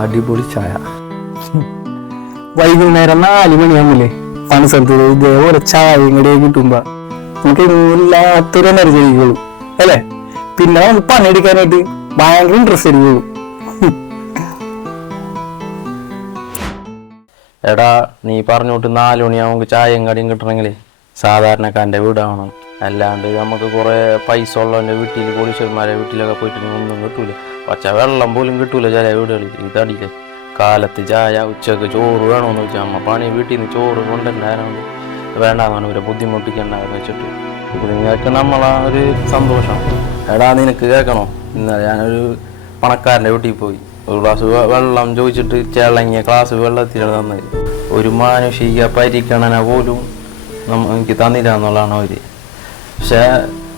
അടിപൊളി ചായ. വൈകുന്നേരം 4 മണിയാകുമ്പോഴേ പണി സ്ഥലത്ത് ഇതേപോലെ ചായ ഇങ്ങടെ കിട്ടുമ്പോ നമുക്ക് എല്ലാത്തൊരു എനർജി ആയിരിക്കുള്ളൂ അല്ലേ. പിന്നെ നമുക്ക് പണിയെടുക്കാനായിട്ട് ഭയങ്കര ഇൻട്രസ്റ്റ് ആയിരിക്കുള്ളൂ. എടാ നീ പറഞ്ഞോട്ട് 4 മണിയാകുമ്പോൾ ചായയും കടിയും കിട്ടണമെങ്കിൽ സാധാരണക്കാരൻ്റെ വീടാവണം. അല്ലാണ്ട് നമുക്ക് കുറേ പൈസ ഉള്ളവൻ്റെ വീട്ടിൽ കോടീശ്വരന്മാരെ വീട്ടിലൊക്കെ പോയിട്ട് ഒന്നും കിട്ടൂല. പക്ഷെ വെള്ളം പോലും കിട്ടൂല ചില വീടുകളിൽ. ഇതടിയില്ലേ കാലത്ത് ചായ, ഉച്ചക്ക് ചോറ് വേണമെന്ന് വെച്ചാൽ അമ്മ പണി വീട്ടിൽ നിന്ന് ചോറ് കൊണ്ടുവരാനാണ് വേണ്ടാന്നാണ് ഇവരെ ബുദ്ധിമുട്ടിക്കണ്ടെന്ന് വെച്ചിട്ട്. ഇത് നിങ്ങൾക്ക് നമ്മളാ ഒരു സന്തോഷം. എടാ നിനക്ക് കേൾക്കണോ, ഇന്നലെ ഞാനൊരു പണക്കാരൻ്റെ വീട്ടിൽ പോയി ഒരു ഗ്ലാസ് വെള്ളം ചോദിച്ചിട്ട് ചേളങ്ങിയ ഗ്ലാസ് വെള്ളത്തിലാണ് തന്നത്. ഒരു മാനുഷിക പരിഗണന പോലും എനിക്ക് തന്നില്ല എന്നുള്ളതാണ് അവർ. പക്ഷേ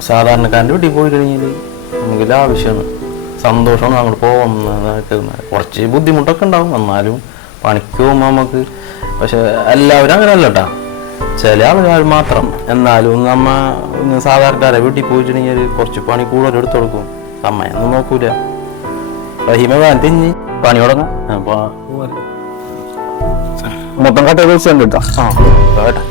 സാധാരണക്കാരൻ്റെ വീട്ടിൽ പോയി കഴിഞ്ഞാൽ നമുക്കിത് ആവശ്യമാണ്, സന്തോഷമാണ്. അങ്ങോട്ട് പോകുന്നത് കുറച്ച് ബുദ്ധിമുട്ടൊക്കെ ഉണ്ടാവും, എന്നാലും പണിക്ക് പോകുമ്പോൾ നമുക്ക്. പക്ഷെ എല്ലാവരും അങ്ങനെ അല്ല കേട്ടോ, ചില ആളുകൾ മാത്രം. എന്നാലും സാധാരണക്കാരെ വീട്ടിൽ പോയിട്ടുണ്ടെങ്കിൽ കുറച്ച് പണി കൂടുതൽ എടുത്തു കൊടുക്കും, സമയമൊന്നും നോക്കൂല. റഹീമ തിഞ്ഞ് പണി തുടങ്ങാം. അപ്പൊ മൊത്തം കട്ട ദിവസം കേട്ടോ. കേട്ടോ